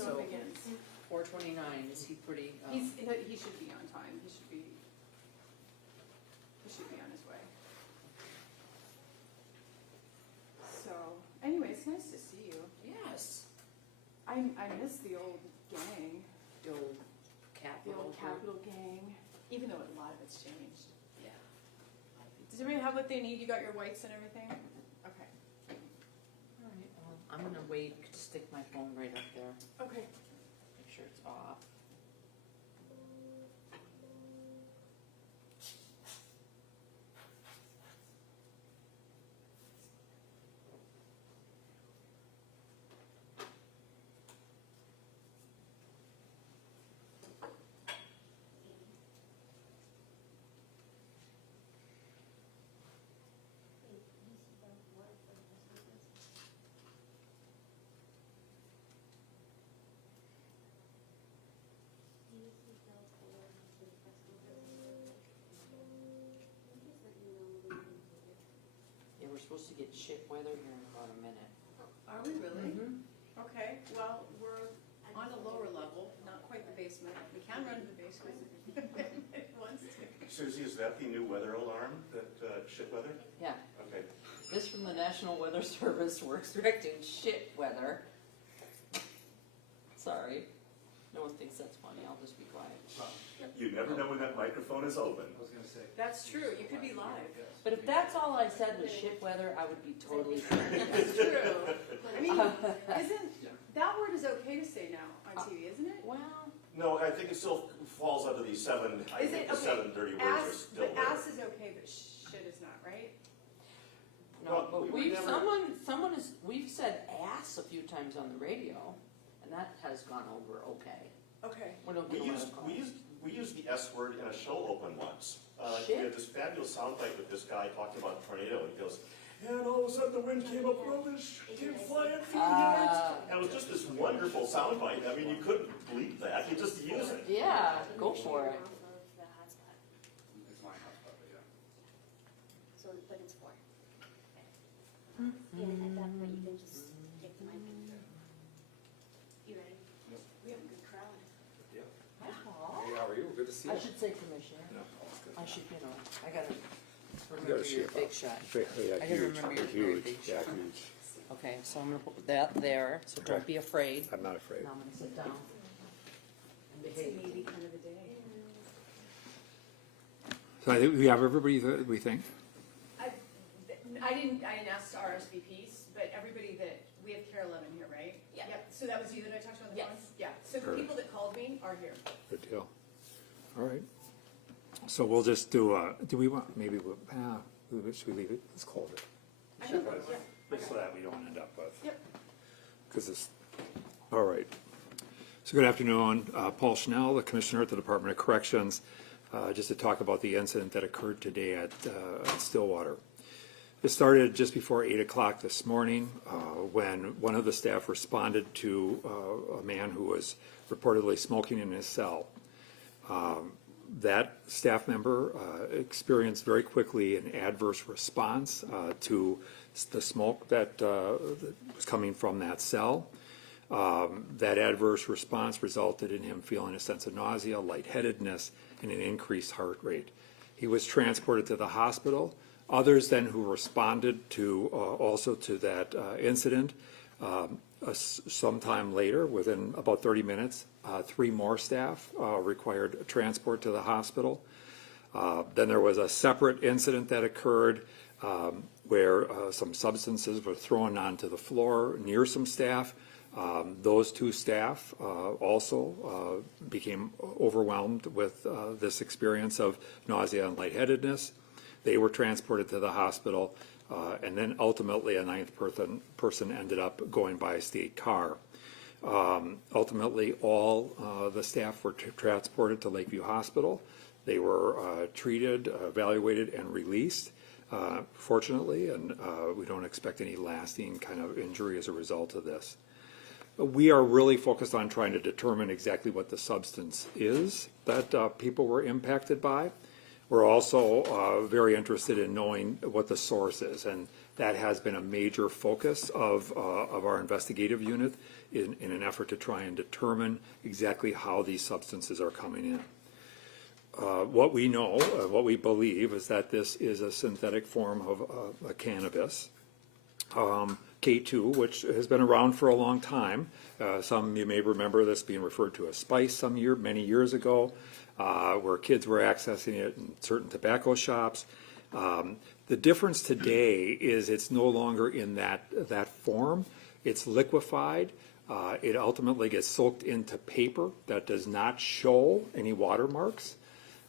So it begins. 4:29, is he pretty? He should be on time. He should be on his way. So, anyway, it's nice to see you. Yes. I miss the old gang, The old the Capitol. old Capitol gang, even though a lot of it's changed. Yeah. Does everybody have what they need? You got your whites and everything? Okay. All right, well, I'm gonna wait to stick my phone right up there, Okay. make sure it's off. Yeah, we're supposed to get shit weather here in about a minute. Are we really? Mm-hmm. Okay, well, we're on a lower level, not quite the basement. We can run to the basement if it wants to. Susie, is that the new weather alarm, that shit weather? Yeah, Okay. this from the National Weather Service, we're expecting shit weather. Sorry, no one thinks that's funny, I'll just be quiet. You never know when that microphone is open. I was gonna say. That's true, you could be live. But if that's all I said was shit weather, I would be totally fine. That's true. I mean, that word is okay to say now on TV, isn't it? Well, No, I think it still falls under these seven, I Is think it? the Okay. 7 dirty words are still But there. ass is okay, but shit is not, right? no, Well, but we we've, would never- we've said ass a few times on the radio, and that has gone over okay. Okay. We don't We know what used, to call we it. used, we used the S word in a show open once. We Shit? had this fabulous soundbite with this guy talking about a tornado, and he goes, and all of a sudden the wind came up, and all this shit came flying through the yards. And it was just this wonderful soundbite. I mean, you couldn't bleep that, you just use it. Yeah, go for it. It's my hotspot, but yeah. So, but it's 4. And at that point, you can just take the mic. You ready? Yep. We have a good crowd. Yep. Hi, Paul. Hey, how are you? Good to see you. I should say commissioner. No, all's good. I should, I gotta You remember gotta your shape big up. shot. Yeah, I gotta huge, remember your very huge, big yeah, shot. huge. Okay, so I'm gonna put that there, so don't Okay. be afraid. I'm not afraid. Now I'm gonna sit down and It's a behave. maybe kind of a day. So I think we have everybody that we think. I didn't ask RSVPs, but everybody that, we have Carol Lemon here, right? Yeah. Yep, so that was you that I talked to on the Yes. phone? Yeah, so the Sure. people that called me are here. Good deal. All right. So we'll just do we want, maybe, should we leave it? Let's call it. I think, yeah. Just so that we don't end up with. Yep. Because it's, all right. So good afternoon, Paul Schnell, the Commissioner at the Department of Corrections, just to talk about the incident that occurred today at Stillwater. It started just before 8 o'clock this morning when one of the staff responded to a man who was reportedly smoking in his cell. That staff member experienced very quickly an adverse response to the smoke that was coming from that cell. That adverse response resulted in him feeling a sense of nausea, lightheadedness, and an increased heart rate. He was transported to the hospital. Others then who responded to also to that incident, sometime later, within about 30 minutes, 3 more staff required transport to the hospital. Then there was a separate incident that occurred where some substances were thrown onto the floor near some staff. Those 2 staff also became overwhelmed with this experience of nausea and lightheadedness. They were transported to the hospital, and then ultimately a 9th person ended up going by a state car. Ultimately, all the staff were transported to Lakeview Hospital. They were treated, evaluated, and released, fortunately, and we don't expect any lasting kind of injury as a result of this. We are really focused on trying to determine exactly what the substance is that people were impacted by. We're also very interested in knowing what the source is, and that has been a major focus of our investigative unit in an effort to try and determine exactly how these substances are coming in. What we know, what we believe, is that this is a synthetic form of a cannabis, K2, which has been around for a long time. Some you may remember this being referred to as spice many years ago, where kids were accessing it in certain tobacco shops. The difference today is it's no longer in that form. It's liquefied. It ultimately gets soaked into paper that does not show any watermarks.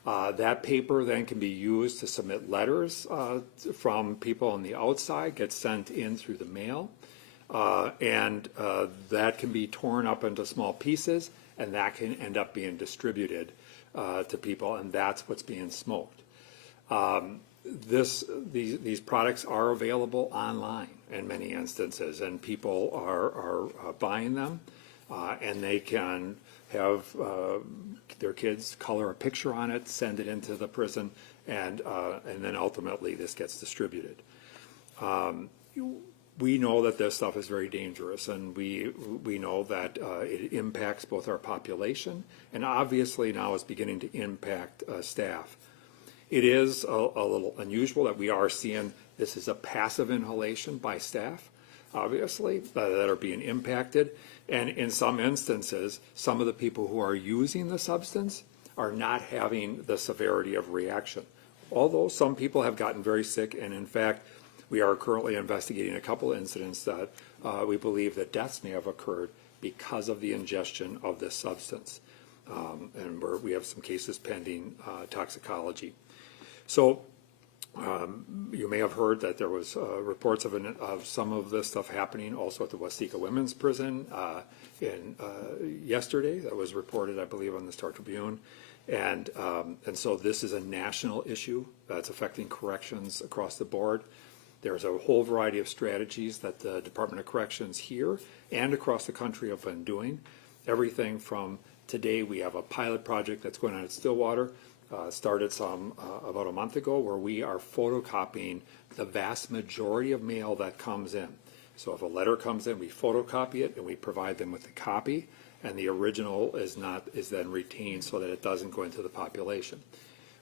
That paper then can be used to submit letters from people on the outside, gets sent in through the mail, and that can be torn up into small pieces, and that can end up being distributed to people, and that's what's being smoked. These products are available online in many instances, and people are buying them, and they can have their kids color a picture on it, send it into the prison, and then ultimately this gets distributed. We know that this stuff is very dangerous, and we know that it impacts both our population, and obviously now it's beginning to impact staff. It is a little unusual that we are seeing this is a passive inhalation by staff, obviously, that are being impacted. And in some instances, some of the people who are using the substance are not having the severity of reaction. Although some people have gotten very sick, and in fact, we are currently investigating a couple of incidents that we believe that deaths may have occurred because of the ingestion of this substance. And we have some cases pending toxicology. So you may have heard that there was reports of some of this stuff happening also at the Waseca Women's Prison yesterday. That was reported, I believe, on the Star Tribune. And so this is a national issue that's affecting corrections across the board. There's a whole variety of strategies that the Department of Corrections here and across the country have been doing. Everything from today, we have a pilot project that's going on at Stillwater. Started about a month ago, where we are photocopying the vast majority of mail that comes in. So if a letter comes in, we photocopy it and we provide them with the copy, and the original is then retained so that it doesn't go into the population.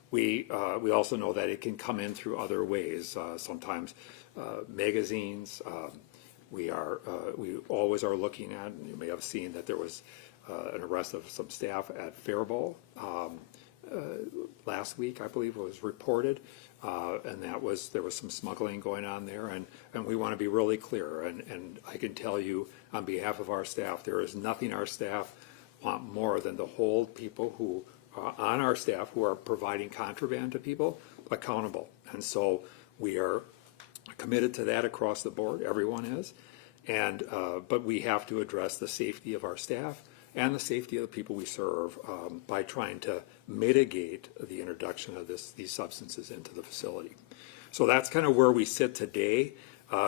We also know that it can come in through other ways. Sometimes magazines. We always are looking at, and you may have seen that there was an arrest of some staff at Faribault. Last week, I believe, it was reported, and there was some smuggling going on there, and we want to be really clear, and I can tell you on behalf of our staff, there is nothing our staff want more than to hold people who are on our staff who are providing contraband to people accountable, and so we are committed to that across the board. Everyone is, and but we have to address the safety of our staff and the safety of the people we serve by trying to mitigate the introduction of these substances into the facility. So that's kind of where we sit today.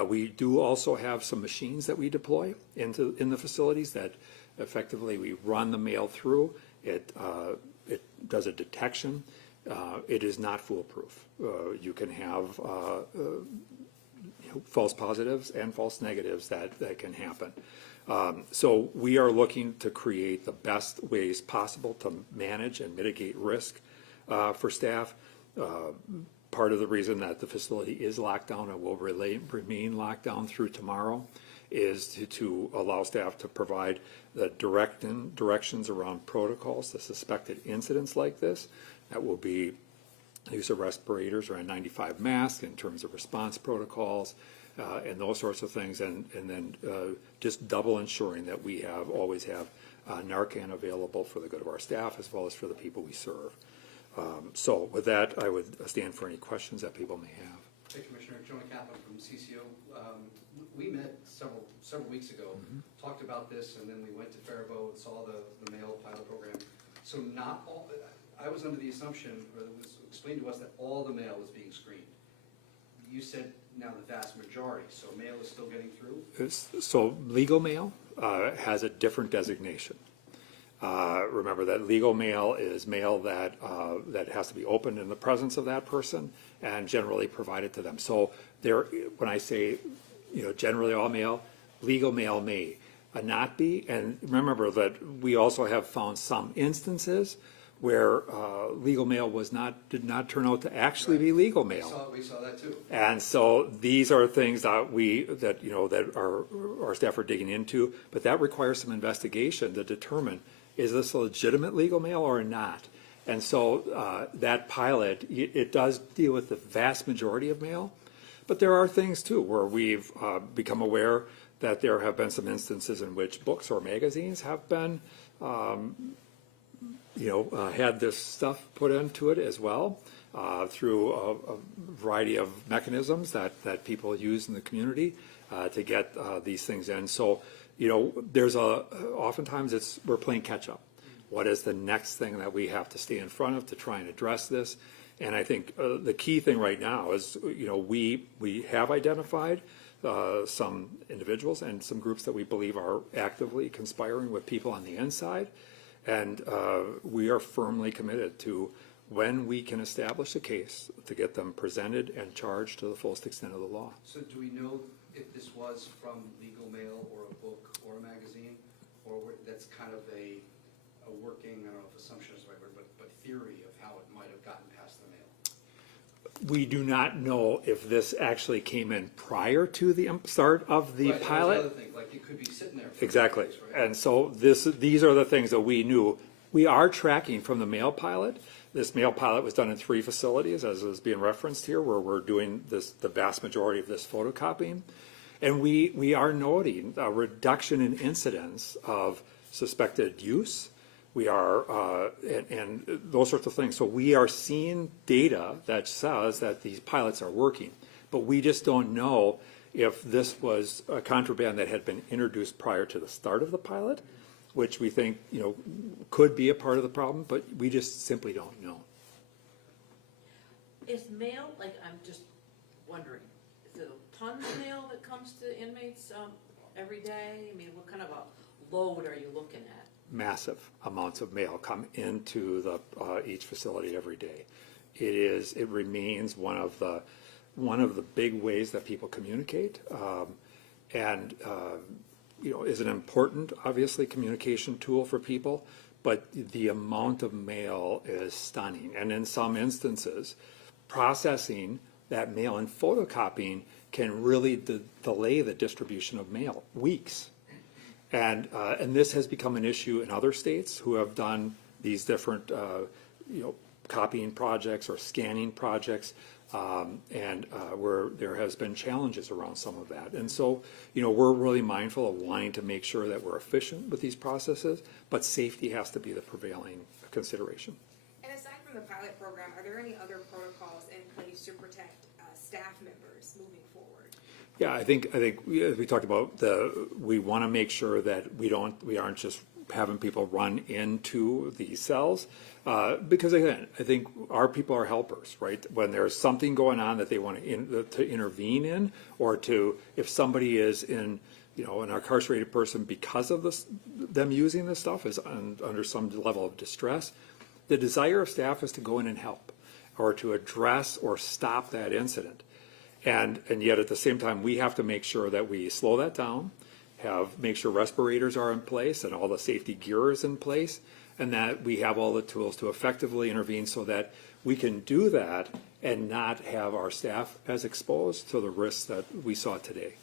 We do also have some machines that we deploy in the facilities that effectively we run the mail through. It does a detection. It is not foolproof. You can have false positives and false negatives that can happen. So we are looking to create the best ways possible to manage and mitigate risk for staff. Part of the reason that the facility is locked down and will remain locked down through tomorrow is to allow staff to provide the directions around protocols to suspected incidents like this. That will be use of respirators or N95 masks in terms of response protocols, and those sorts of things, and then just double ensuring that we always have Narcan available for the good of our staff as well as for the people we serve. So with that, I would stand for any questions that people may have. Hey, Commissioner, Jonah Kaplan from CCO. We met several weeks ago, talked about this, and then we went to Faribault and saw the mail pilot program. So not all, I was under the assumption, or it was explained to us, that all the mail was being screened. You said now the vast majority, so mail is still getting through? So legal mail has a different designation. Remember that legal mail is mail that has to be opened in the presence of that person, and generally provided to them. So there, when I say, generally all mail, legal mail may not be. And remember that we also have found some instances where legal mail did not turn out to actually be legal mail. We saw that too. And so these are things that our staff are digging into, but that requires some investigation to determine, is this a legitimate legal mail or not? And so that pilot, it does deal with the vast majority of mail, but there are things too where we've become aware that there have been some instances in which books or magazines have been had this stuff put into it as well through a variety of mechanisms that people use in the community to get these things in. So, there's oftentimes we're playing catch up. What is the next thing that we have to stay in front of to try and address this? And I think the key thing right now is, we have identified some individuals and some groups that we believe are actively conspiring with people on the inside. And we are firmly committed to, when we can establish a case, to get them presented and charged to the fullest extent of the law. So do we know if this was from legal mail or a book or a magazine, or that's kind of a working, I don't know if assumption is the right word, but theory of how it might have gotten past the mail? We do not know if this actually came in prior to the start of the Right, pilot. there's other things, like it could be sitting there. For Exactly. days, right? And so these are the things that we knew. We are tracking from the mail pilot. This mail pilot was done in 3 facilities, as is being referenced here, where we're doing the vast majority of this photocopying. And we are noting a reduction in incidents of suspected use. We are, and those sorts of things. So we are seeing data that says that these pilots are working, but we just don't know if this was a contraband that had been introduced prior to the start of the pilot, which we think, could be a part of the problem, but we just simply don't know. Is mail, I'm just wondering, is it tons of mail that comes to inmates every day? I mean, what kind of a load are you looking at? Massive amounts of mail come into each facility every day. It remains one of the big ways that people communicate, and is an important, obviously, communication tool for people. But the amount of mail is stunning, and in some instances, processing that mail and photocopying can really delay the distribution of mail weeks. And this has become an issue in other states who have done these different, copying projects or scanning projects, and where there has been challenges around some of that. And so, we're really mindful of wanting to make sure that we're efficient with these processes, but safety has to be the prevailing consideration. And aside from the pilot program, are there any other protocols in place to protect staff members moving forward? Yeah, I think we talked about we want to make sure that we aren't just having people run into these cells, because again, I think our people are helpers, right? When there's something going on that they want to intervene in, or if somebody is in, an incarcerated person because of them using this stuff is under some level of distress, the desire of staff is to go in and help, or to address or stop that incident. And yet at the same time, we have to make sure that we slow that down, make sure respirators are in place and all the safety gear is in place, and that we have all the tools to effectively intervene so that we can do that and not have our staff as exposed to the risks that we saw today.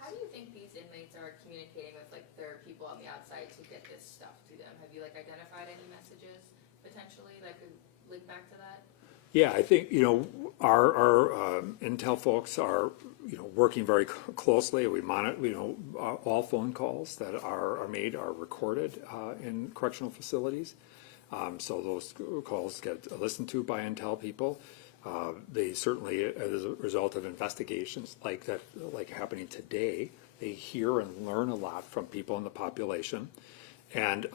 How do you think these inmates are communicating with their people on the outside to get this stuff to them? Have you identified any messages potentially that could link back to that? Yeah, I think, our intel folks are, working very closely. We monitor, all phone calls that are made are recorded in correctional facilities. So those calls get listened to by intel people. They certainly, as a result of investigations like happening today, they hear and learn a lot from people in the population. And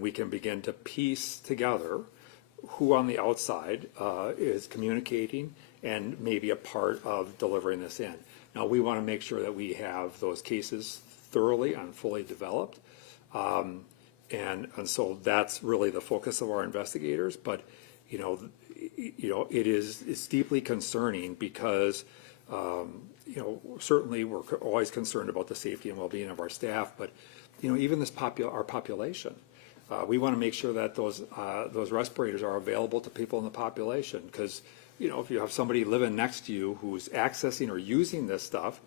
we can begin to piece together who on the outside is communicating and maybe a part of delivering this in. Now, we want to make sure that we have those cases thoroughly and fully developed. And so that's really the focus of our investigators. But, it's deeply concerning because, certainly we're always concerned about the safety and well-being of our staff, but, even our population. We want to make sure that those respirators are available to people in the population, because, if you have somebody living next to you who's accessing or using this stuff,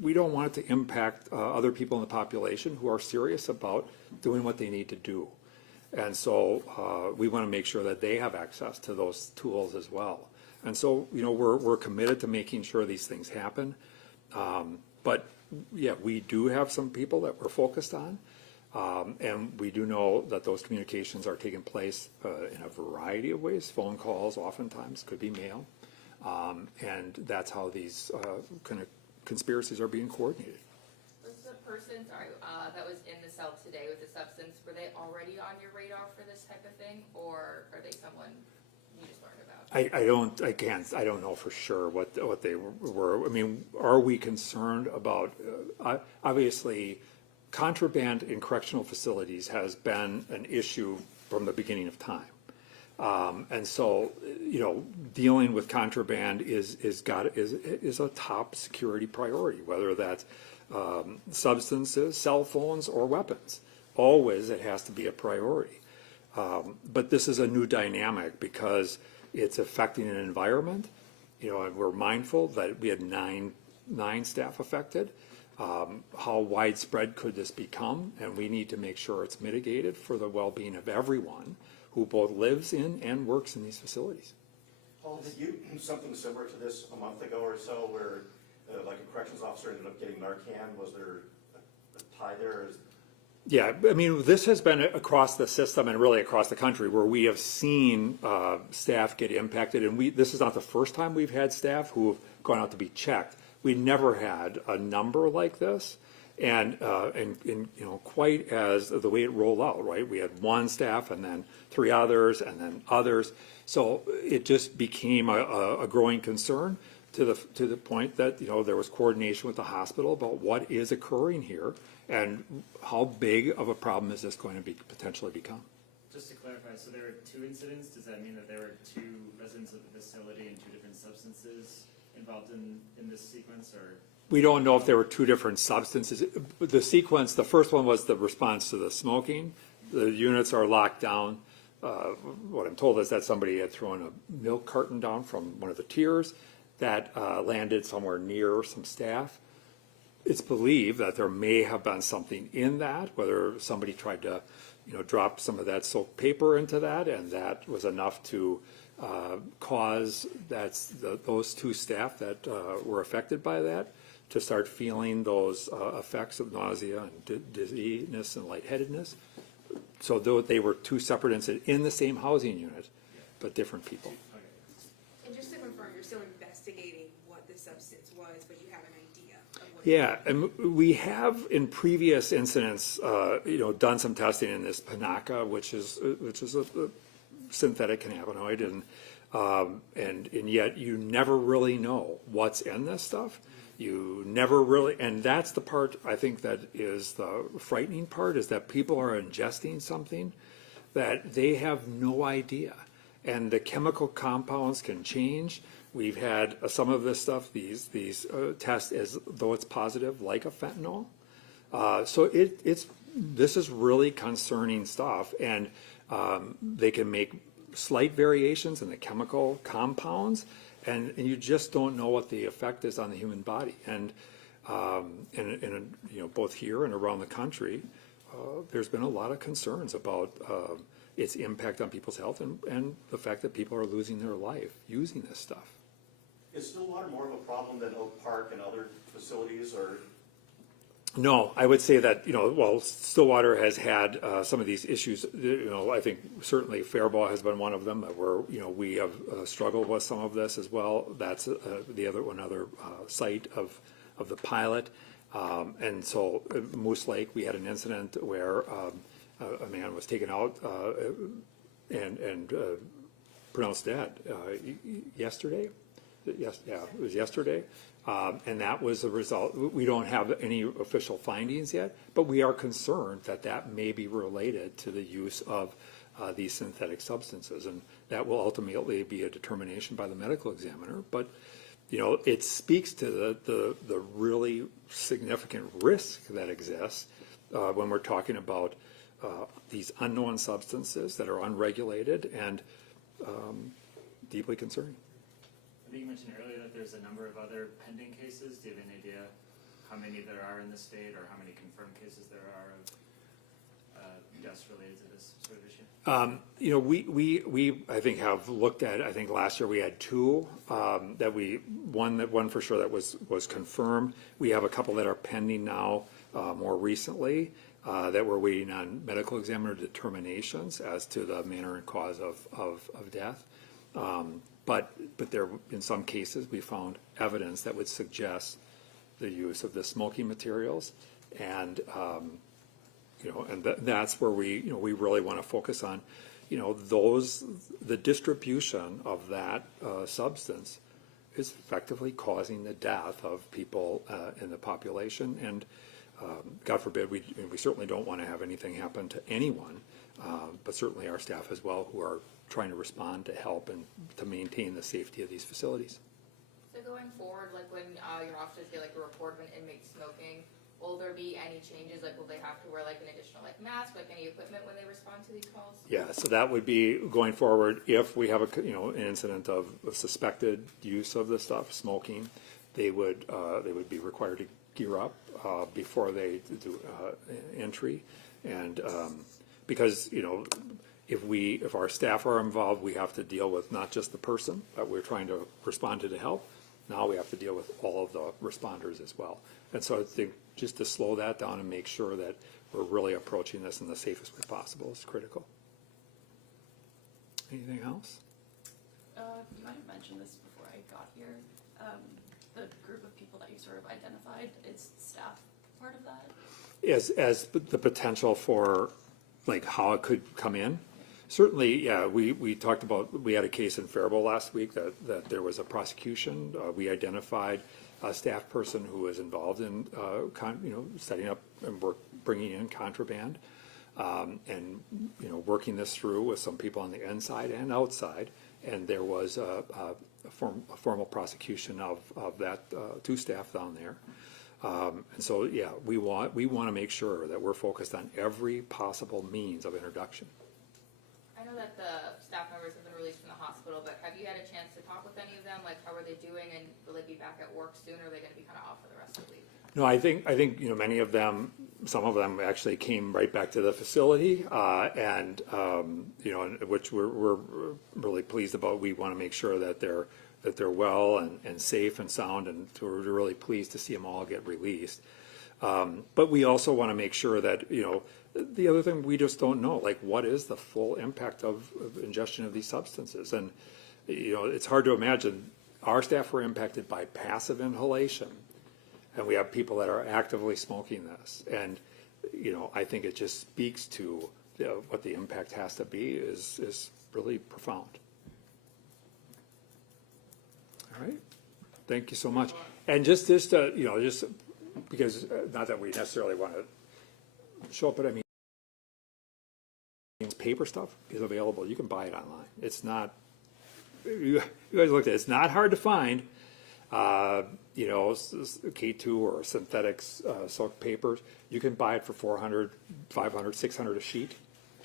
we don't want it to impact other people in the population who are serious about doing what they need to do. And so we want to make sure that they have access to those tools as well. And so, we're committed to making sure these things happen. But yeah, we do have some people that we're focused on. And we do know that those communications are taking place in a variety of ways. Phone calls, oftentimes, could be mail. And that's how these kind of conspiracies are being coordinated. Was the person, that was in the cell today with the substance, were they already on your radar for this type of thing? Or are they someone you just learned about? I don't know for sure what they were. I mean, are we concerned about, obviously, contraband in correctional facilities has been an issue from the beginning of time. And so, dealing with contraband is a top security priority, whether that's substances, cell phones, or weapons. Always it has to be a priority. But this is a new dynamic because it's affecting an environment. And we're mindful that we had nine staff affected. How widespread could this become? And we need to make sure it's mitigated for the well-being of everyone who both lives in and works in these facilities. Paul, did you do something similar to this a month ago or so where like a corrections officer ended up getting Narcan? Was there a tie there? Yeah, I mean, this has been across the system and really across the country where we have seen staff get impacted. And this is not the first time we've had staff who have gone out to be checked. We never had a number like this, and quite as the way it rolled out, right? We had one staff and then three others and then others. So it just became a growing concern to the point that there was coordination with the hospital about what is occurring here and how big of a problem is this going to potentially become. Just to clarify, so there were 2 incidents. Does that mean that there were 2 residents of the facility and 2 different substances involved in this sequence, or? We don't know if there were 2 different substances. The sequence, the first one was the response to the smoking. The units are locked down. What I'm told is that somebody had thrown a milk carton down from one of the tiers that landed somewhere near some staff. It's believed that there may have been something in that, whether somebody tried to, drop some of that soaked paper into that, and that was enough to cause those 2 staff that were affected by that to start feeling those effects of nausea and dizziness and lightheadedness. So though they were 2 separate incidents in the same housing unit, but different people. And just to confirm, you're still investigating what the substance was, but you have an idea of what Yeah, and we have in previous incidents, done some testing in this Panaka, which is a synthetic cannabinoid, and yet you never really know what's in this stuff. You never really, and that's the part I think that is the frightening part, is that people are ingesting something that they have no idea, and the chemical compounds can change. We've had some of this stuff, these tests as though it's positive, like a fentanyl. So this is really concerning stuff, and they can make slight variations in the chemical compounds, and you just don't know what the effect is on the human body. And both here and around the country, there's been a lot of concerns about its impact on people's health and the fact that people are losing their life using this stuff. Is Stillwater more of a problem than Oak Park and other facilities, or? No, I would say that, Stillwater has had some of these issues. I think certainly Faribault has been one of them where, we have struggled with some of this as well. That's another site of the pilot. And so Moose Lake, we had an incident where a man was taken out and pronounced dead yesterday. Yes, yeah, it was yesterday. And that was the result. We don't have any official findings yet, but we are concerned that may be related to the use of these synthetic substances. And that will ultimately be a determination by the medical examiner. But, you know, it speaks to the really significant risk that exists when we're talking about these unknown substances that are unregulated and deeply concerning. I think you mentioned earlier that there's a number of other pending cases. Do you have any idea how many there are in the state, or how many confirmed cases there are of deaths related to this sort of issue? You know, we I think have looked at, I think last year we had two, one for sure that was confirmed. We have a couple that are pending now, more recently, that we're waiting on medical examiner determinations as to the manner and cause of death. But there, in some cases, we found evidence that would suggest the use of the smoking materials, and you know, and that's where we really want to focus on, you know, the distribution of that substance is effectively causing the death of people in the population, and God forbid, we certainly don't want to have anything happen to anyone, but certainly our staff as well, who are trying to respond to help and to maintain the safety of these facilities. So going forward, like when your officers get like a report of an inmate smoking, will there be any changes? Like, will they have to wear like an additional like mask, like any equipment when they respond to these calls? Yeah, so that would be going forward if we have an incident of suspected use of this stuff, smoking, they would be required to gear up before they do entry, and because, you know, if our staff are involved, we have to deal with not just the person that we're trying to respond to help. Now we have to deal with all of the responders as well. And so I think just to slow that down and make sure that we're really approaching this in the safest way possible is critical. Anything else? You might have mentioned this before I got here. The group of people that you sort of identified, is staff part of that? As the potential for like how it could come in? Certainly, yeah, we talked about, we had a case in Faribault last week that there was a prosecution. We identified a staff person who was involved in, setting up and bringing in contraband, and, you know, working this through with some people on the inside and outside. And there was a formal prosecution of that, two staff down there. And so, yeah, we want to make sure that we're focused on every possible means of introduction. I know that the staff members have been released from the hospital, but have you had a chance to talk with any of them? Like, how are they doing, and will they be back at work soon, or are they going to be kind of off for the rest of the week? No, I think you know, many of them, some of them actually came right back to the facility, and you know, which we're really pleased about. We want to make sure that they're well and safe and sound, and we're really pleased to see them all get released. But we also want to make sure that, you know, the other thing we just don't know, like, what is the full impact of ingestion of these substances? And, you know, it's hard to imagine. Our staff were impacted by passive inhalation, and we have people that are actively smoking this. And, you know, I think it just speaks to what the impact has to be is really profound. All right. Thank you so much. And just you know, just because not that we necessarily want to show up, but I mean, paper stuff is available. You can buy it online. It's not. You guys looked at it. It's not hard to find. You know, K2 or synthetics silk papers. You can buy it for $400, $500, $600 a sheet.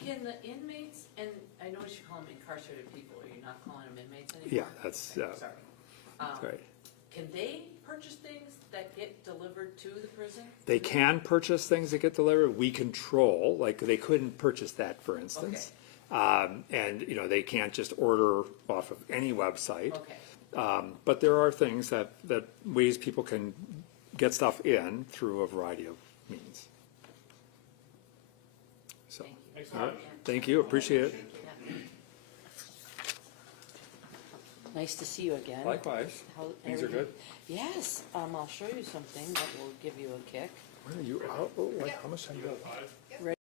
Can the inmates, and I notice you call them incarcerated people, are you not calling them inmates anymore? Yeah, that's sorry. That's right. Can they purchase things that get delivered to the prison? They can purchase things that get delivered. We control, like they couldn't purchase that, for instance. Okay. And, you know, they can't just order off of any website. Okay. But there are things that ways people can get stuff in through a variety of means. So, all right. Thank you. Appreciate it. Nice to see you again. Likewise. Things are good. Yes, I'll show you something that will give you a kick. Where are you? How much time do you have?